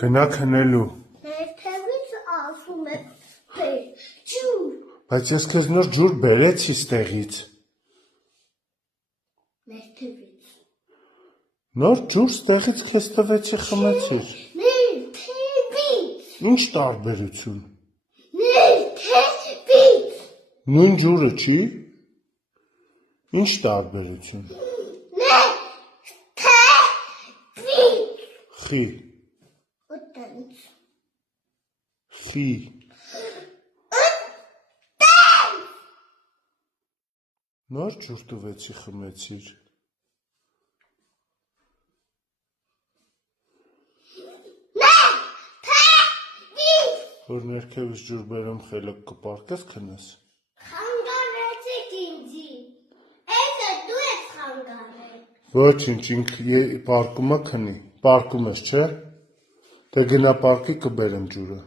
Գնա քնելու։ Ներքևից ասում է ջուր։ Բայց ես քեզ նոր ջուր բերեցի ստեղից։ Ներքևից։ Նոր ջուր ստեղից քեզ տվեցի խմեցիր։ Ներքևից։ Ինչ տարբերություն։ Ներքևից։ Նույն ջուրը չի։ Ինչ տարբերություն։ Ներքևից։ Խի։ Ուտենց։ Խի։ Նոր ջուր տվեցի խմեցիր։ Որ ներքևից ջուր բերեմ խելոք կպարկես քնես։ Խանգարեցիք ինձի։ Էսը դու ես խանգարել։ Ոչինչ, ինքը պարկում է քնի։ Պարկում ես, չէ՞։ Դե գնա պարկի կբերեմ ջուրը։